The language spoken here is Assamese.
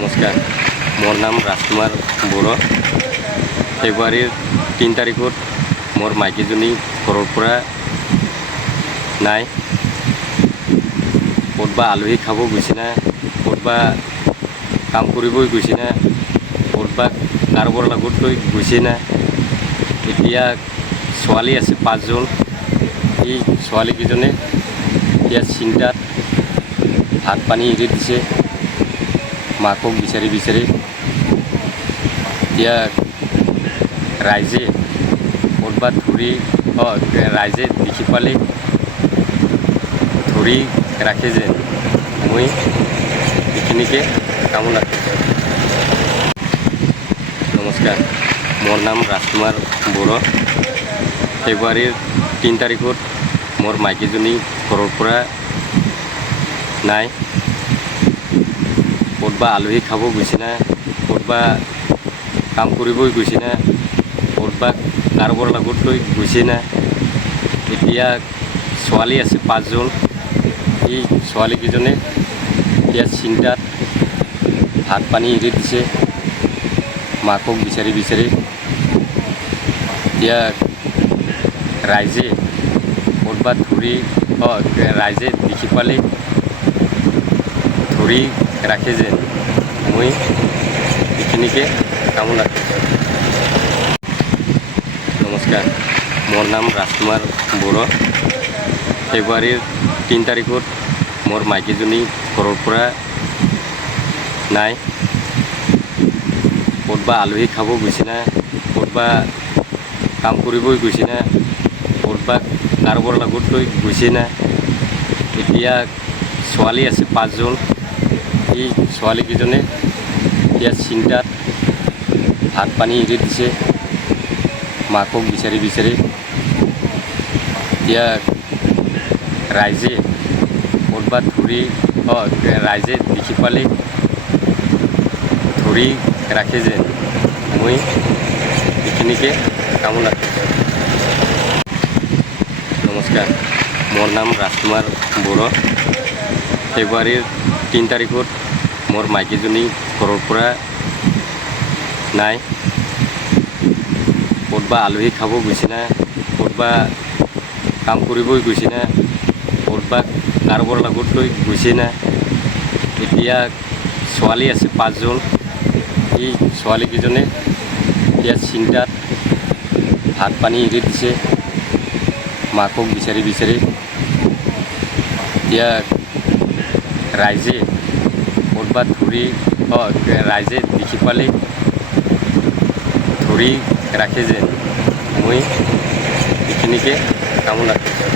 নমস্কাৰ, মোৰ নাম ৰাজকুমাৰ বড়ো। ফেব্ৰুৱাৰীৰ 3 তাৰিখত মোৰ মাইকীজনী ঘৰৰ পৰা নাই। ক'তবা আলহী খাব গৈছে না, ক'তবা কাম কৰিবই গৈছে না, ক'তবা কাৰোবাৰ লগত লৈ গৈছে না। এতিয়া ছোৱালী আছে 5জন। এই ছোৱালীকেইজনে এতিয়া চিন্তাত ভাত পানী এৰি দিছে মাকক বিচাৰি বিচাৰি। এতিয়া ৰাইজে ক'তবা ৰাইজে দেখি পালে ধৰি ৰাখে যেন মই এইখিনিকে কামনা কৰিছোঁ। নমস্কাৰ, মোৰ নাম ৰাজকুমাৰ বড়ো। ফেব্ৰুৱাৰীৰ 3 তাৰিখত মোৰ মাইকীজনী ঘৰৰ পৰা নাই। ক'তবা আলহী খাব গৈছে না, ক'তবা কাম কৰিবই গৈছে না, ক'তবা কাৰোবাৰ লগত লৈ গৈছে না। এতিয়া ছোৱালী আছে 5জন। এই ছোৱালীকেইজনে এতিয়া চিন্তাত ভাত পানী এৰি দিছে মাকক বিচাৰি বিচাৰি। এতিয়া ৰাইজে ক'তবা ৰাইজে দেখি পালে ধৰি ৰাখে যেন মই এইখিনিকে কামনা কৰিছোঁ। নমস্কাৰ, মোৰ নাম ৰাজকুমাৰ বড়ো। ফেব্ৰুৱাৰীৰ 3 তাৰিখত মোৰ মাইকীজনী ঘৰৰ পৰা নাই। ক'তবা আলহী খাব গৈছে না, ক'তবা কাম কৰিবই গৈছে না, ক'তবা কাৰোবাৰ লগত লৈ গৈছে না। এতিয়া ছোৱালী আছে 5জন। এই ছোৱালীকেইজনে এতিয়া চিন্তাত ভাত পানী এৰি দিছে মাকক বিচাৰি বিচাৰি। এতিয়া ৰাইজে ক'তবা ৰাইজে দেখি পালে ধৰি ৰাখে যেন মই এইখিনিকে কামনা কৰিছোঁ। নমস্কাৰ, মোৰ নাম ৰাজকুমাৰ বড়ো। ফেব্ৰুৱাৰীৰ 3 তাৰিখত মোৰ মাইকীজনী ঘৰৰ পৰা নাই। ক'তবা আলহী খাব গৈছে না, ক'তবা কাম কৰিবই গৈছে না, ক'তবা কাৰোবাৰ লগত লৈ গৈছে না। এতিয়া ছোৱালী আছে 5জন। এই ছোৱালীকেইজনে এতিয়া চিন্তাত ভাত পানী এৰি দিছে মাকক বিচাৰি বিচাৰি। এতিয়া ৰাইজে ক'তবা ৰাইজে দেখি পালে ধৰি ৰাখে যেন মই এইখিনিকে কামনা কৰিছোঁ।